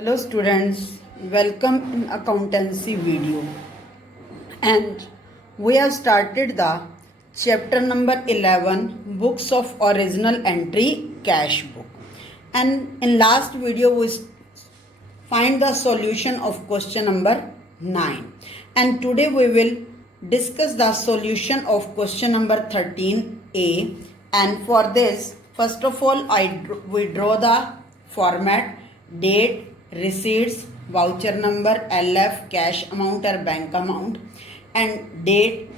Hello students, welcome in accountancy video, and we have started the chapter number 11 books of original entry cash book, and in last video we find the solution of question number 9, and today we will discuss the solution of question number 13a. And for this, first of all we draw the format: date, receipts, voucher number, LF, cash amount or bank amount, and date,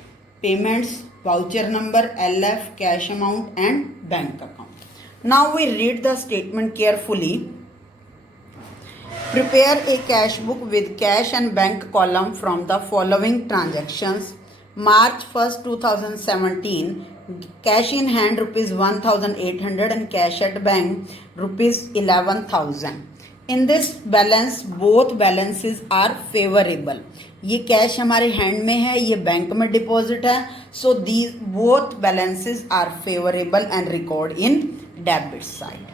payments, voucher number, LF, cash amount and bank account. Now we read the statement carefully. Prepare a cash book with cash and bank column from the following transactions. March 1st, 2017, cash in hand rupees 1800 and cash at bank rupees 11,000. In this balance both balances are favorable. ये कैश हमारे हैंड में है, ये बैंक में डिपॉजिट है. सो these both balances are favorable and record in debit side.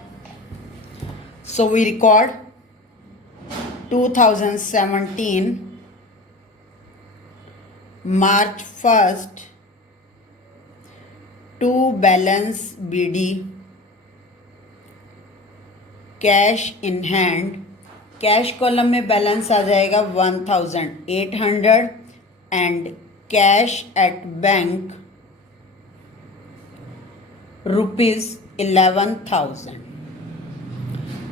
So we record 2017 March 1st to balance BD, cash in hand. Cash column में बैलेंस आ जाएगा 1800 and cash at bank rupees 11,000.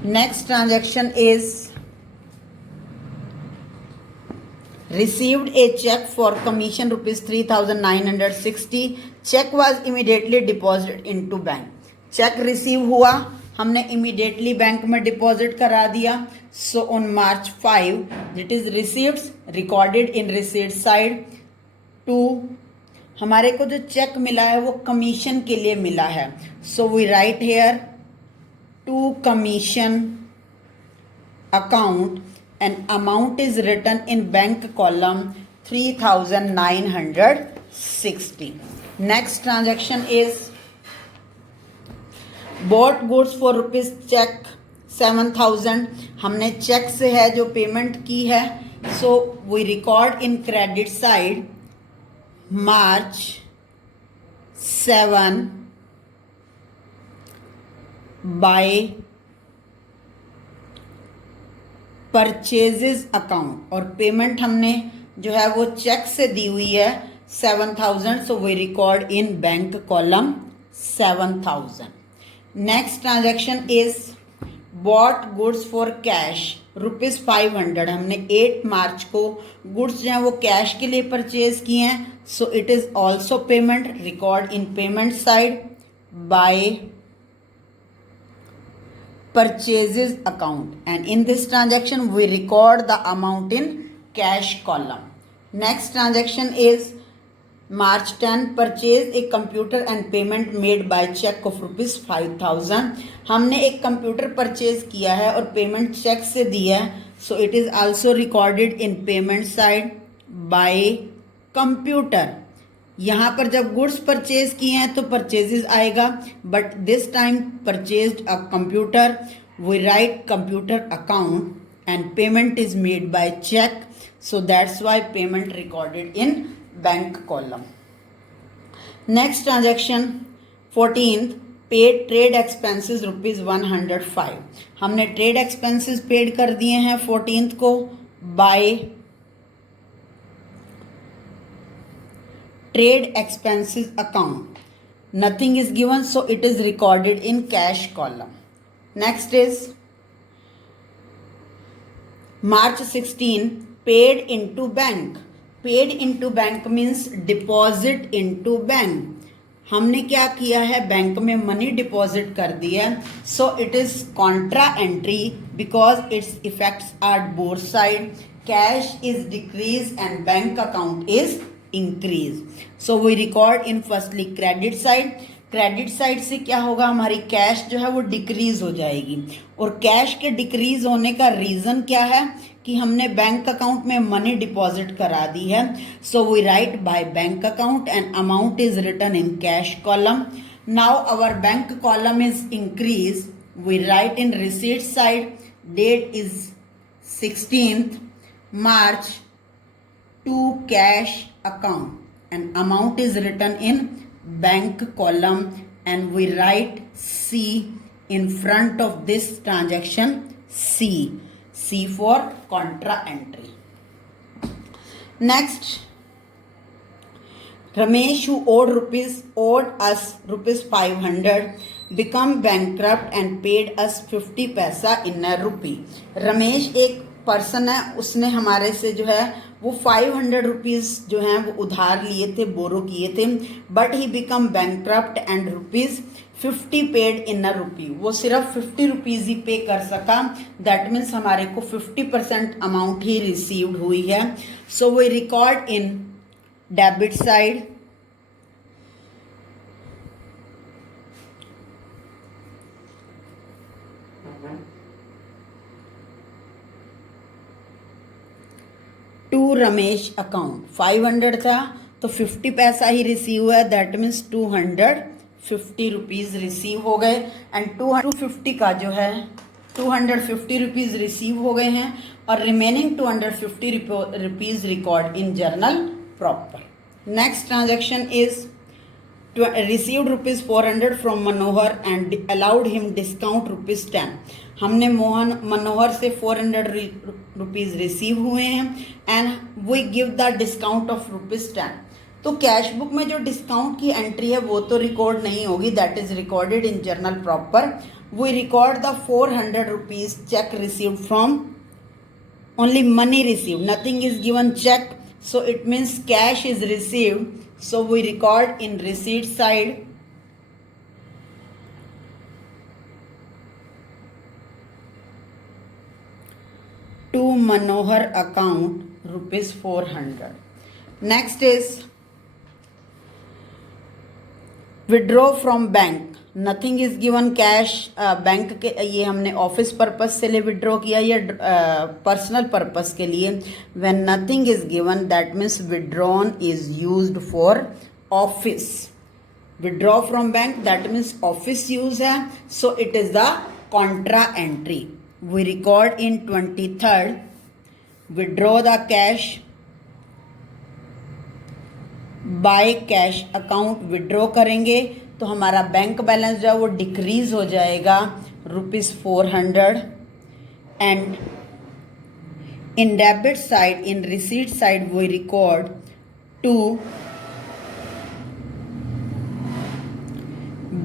Next transaction is received a check for commission rupees 3,960. check was immediately deposited into bank. Cheque receive हुआ, हमने immediately bank में deposit करा दिया. So on March 5 it is received recorded in receipt side. Two, हमारे को जो चेक मिला है वो कमीशन के लिए मिला है. So we write here to commission account and amount is written in bank column 3,960. Next transaction is bought goods for rupees check 7,000. हमने चेक से है जो पेमेंट की है. So we record in credit side March 7 by purchases account, और payment हमने जो है वो चेक से दी हुई है 7,000. So we record in bank column 7,000. Next transaction is bought goods for cash rupees 500. हमने 8 मार्च को गुड्स जो है वो कैश के लिए परचेज किए हैं. सो it is also payment, record in payment side bye purchases account, and in this transaction we record the amount in cash column. Next transaction is March 10 purchase a computer and payment made by check of rupees 5,000. हमने एक computer purchase किया है और payment check से दी है. So it is also recorded in payment side bye computer. यहाँ पर जब गुड्स परचेज किए हैं तो परचेजेस आएगा, but this time purchased a computer. We write computer account and payment is made by cheque. So that's why payment recorded in bank column. Next transaction 14th paid trade expenses rupees 105. हमने trade expenses paid कर दिए हैं 14th को bye trade expenses account. Nothing is given, so it is recorded in cash column. Next is March 16 paid into bank. Paid into bank means deposit into bank. हमने क्या किया है, बैंक में मनी डिपॉजिट कर दिया. So it is contra entry because its effects are both side. Cash is decrease and bank account is increase. So we record in firstly credit side. Credit side से क्या होगा, हमारी कैश जो है वो डिक्रीज हो जाएगी. और कैश के डिक्रीज होने का रीजन क्या है कि हमने बैंक अकाउंट में मनी डिपॉजिट करा दी है. So we write by bank account and amount is written in cash column. Now our bank column is increase. We write in receipt side date is 16th March to cash account, and amount is written in bank column, and we write C in front of this transaction. C for contra entry. Next, Ramesh, who owed us rupees 500, become bankrupt and paid us 50 पैसा in a rupee. Ramesh एक पर्सन है, उसने हमारे से जो है वो 500 रुपीज़ जो हैं वो उधार लिए थे, बोरो किए थे, but he become bankrupt and rupees 50 paid in a rupee. वो सिर्फ 50 रुपीज़ ही पे कर सका. दैट मीन्स हमारे को 50% अमाउंट ही रिसीव्ड हुई है. So we record in debit side to Ramesh account. 500 था तो 50 पैसा ही रिसीव हुआ. दैट मीन्स 250 रुपीज़ रिसीव हो गए. एंड 250 का जो है 250 रुपीज़ रिसीव हो गए हैं, और रिमेनिंग 250 rupees record in journal proper. Next transaction is received rupees 400 from Manohar and allowed him discount rupees 10. हमने मनोहर से 400 रुपीज़ रिसीव हुए हैं and we give the discount of rupees 10. तो कैश बुक में जो डिस्काउंट की एंट्री है वो तो रिकॉर्ड नहीं होगी. That is recorded in journal proper. We record the 400 rupees cheque received from only money received, nothing is given check, so it means cash is received. So we record in receipt side to Manohar account rupees 400. Next is withdraw from bank. Nothing is given cash. Bank के ये हमने office purpose से लिए विड्रॉ किया या personal purpose के लिए. When nothing is given that means withdrawn is used for office. Withdraw from bank that means office use है. So it is the contra entry. We record in 23rd withdraw the cash by cash account. Withdraw करेंगे तो हमारा bank balance जो है वो decrease हो जाएगा rupees 400. And in debit side in receipt side we record to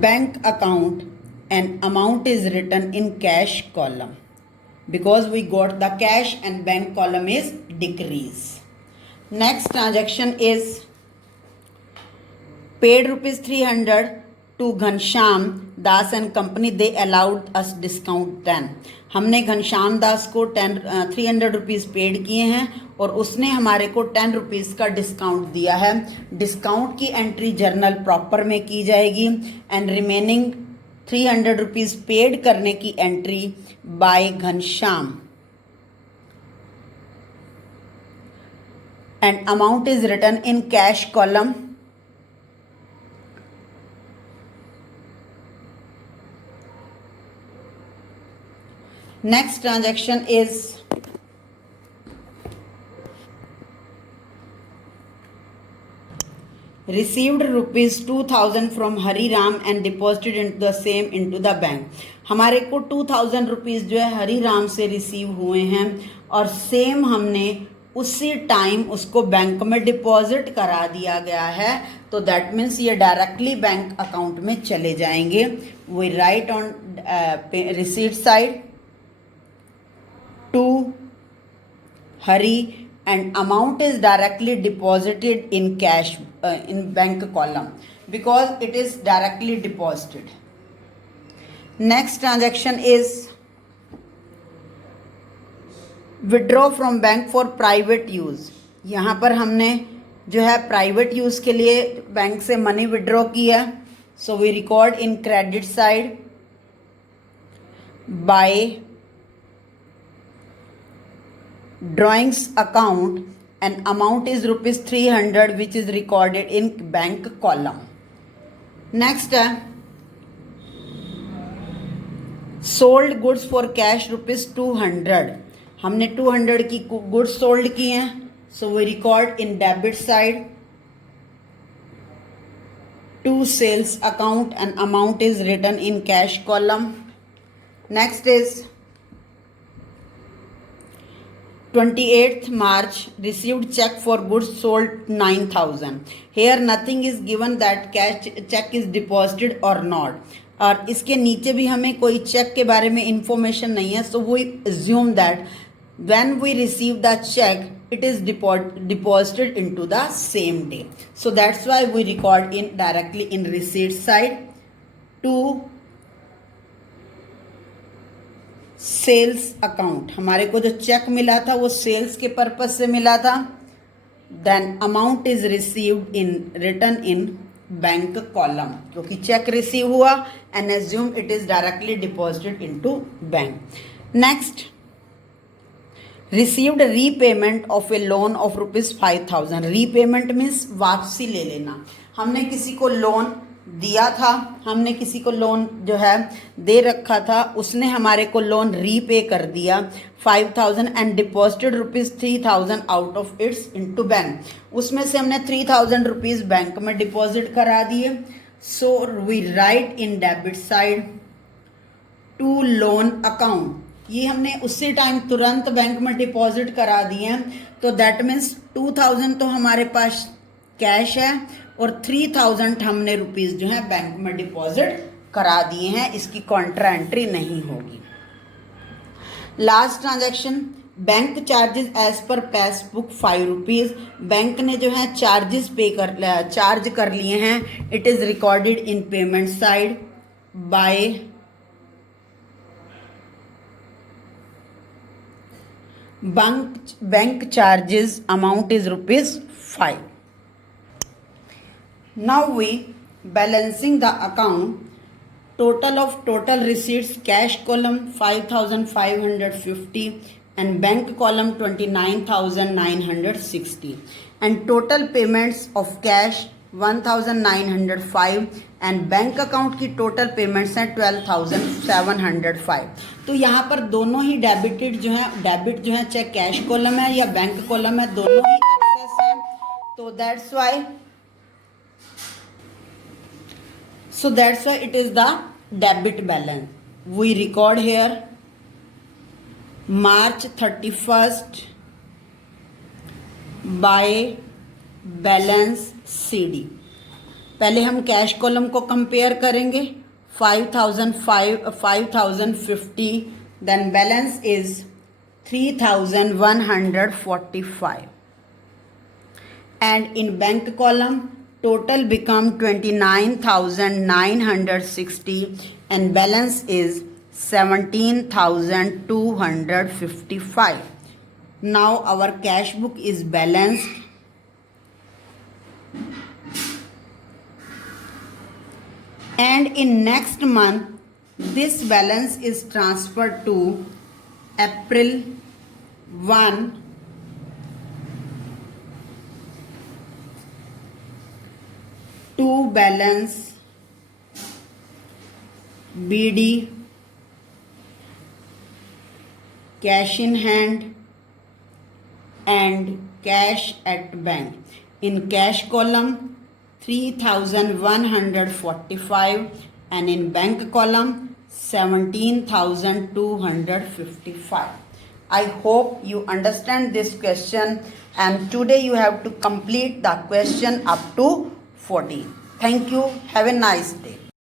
bank account and amount is written in cash column because we got the cash and bank column is decrease. Next transaction is paid rupees 300 to Ghanshyam Das and company. They allowed us discount 10. हमने घनश्याम दास को 300 rupees paid किए हैं और उसने हमारे को 10 रुपीज़ का डिस्काउंट दिया है. डिस्काउंट की एंट्री जर्नल प्रॉपर में की जाएगी एंड रिमेनिंग 300 रुपीज़ पेड करने की entry by Ghanshyam and amount is written in cash column. Next transaction is received rupees 2000 from Hari Ram and deposited into the same into the bank. हमारे को 2000 रुपीज़ जो है हरी राम से रिसीव हुए हैं और सेम हमने उसी टाइम उसको बैंक में डिपॉजिट करा दिया गया है. तो दैट मीन्स ये डायरेक्टली बैंक अकाउंट में चले जाएंगे. We write on receipt side to Hari and amount is directly deposited in cash in bank column because it is directly deposited. Next transaction is withdraw from bank for private use. यहाँ पर हमने जो है private use के लिए बैंक से money withdraw किया. So we record in credit side by drawings account and amount is rupees 300 which is recorded in bank column. Next sold goods for cash rupees 200. हमने 200 की गुड्स सोल्ड की हैं, so we record in debit side to sales account and amount is written in cash column. Next is 28th March received check for goods sold 9,000. Here nothing is given that cash check is deposited or not. और इसके नीचे भी हमें कोई चेक के बारे में इंफॉर्मेशन नहीं है, so we assume that when we receive the check it is deposited into the same day. So that's why we record in directly in receipt side to sales account. हमारे को जो चेक मिला था वो सेल्स के पर्पज से मिला था. Then amount is received in written in bank column, क्योंकि चेक रिसीव हुआ and assume it is directly deposited into bank. Next, received repayment of a loan of ₹5,000. Repayment means वापसी ले लेना. हमने किसी को लोन दिया था, हमने किसी को लोन जो है दे रखा था, उसने हमारे को लोन रीपे कर दिया 5,000 and deposited ₹3,000 out of its into bank. उसमें से हमने 3,000 रुपीज बैंक में डिपॉजिट करा दिए. So we write in debit side to loan account. ये हमने उसी टाइम तुरंत बैंक में डिपॉजिट करा दिए हैं, तो दैट मीन्स 2,000 तो हमारे पास कैश है और 3,000 हमने रुपीज जो है बैंक में डिपॉजिट करा दिए हैं. इसकी कॉन्ट्रा एंट्री नहीं होगी. Last transaction, bank charges as per passbook ₹5. Bank ने जो है चार्ज कर लिए हैं. It is recorded in payment side by bank charges. Amount is ₹5. Now we balancing the account. Total receipts, cash column 5,550 and bank column 29,960 and total payments of cash 1,905 and bank account की total payments हैं 12,705. तो यहाँ पर दोनों ही डेबिट जो है चाहे cash column है या बैंक कॉलम है, दोनों ही एक्सेस है. तो that's why it is the debit balance. We record here March 31st by balance CD. पहले हम कैश कॉलम को कंपेयर करेंगे. 5,050, then balance is 3,145 and in bank column total become 29,960 and balance is 17,255. Now our cash book is balanced. And in next month this balance is transferred to April 1 to balance BD cash in hand and cash at bank. In cash column 3,145 and in bank column 17,255. I hope you understand this question and today you have to complete the question up to 40. Thank you. Have a nice day.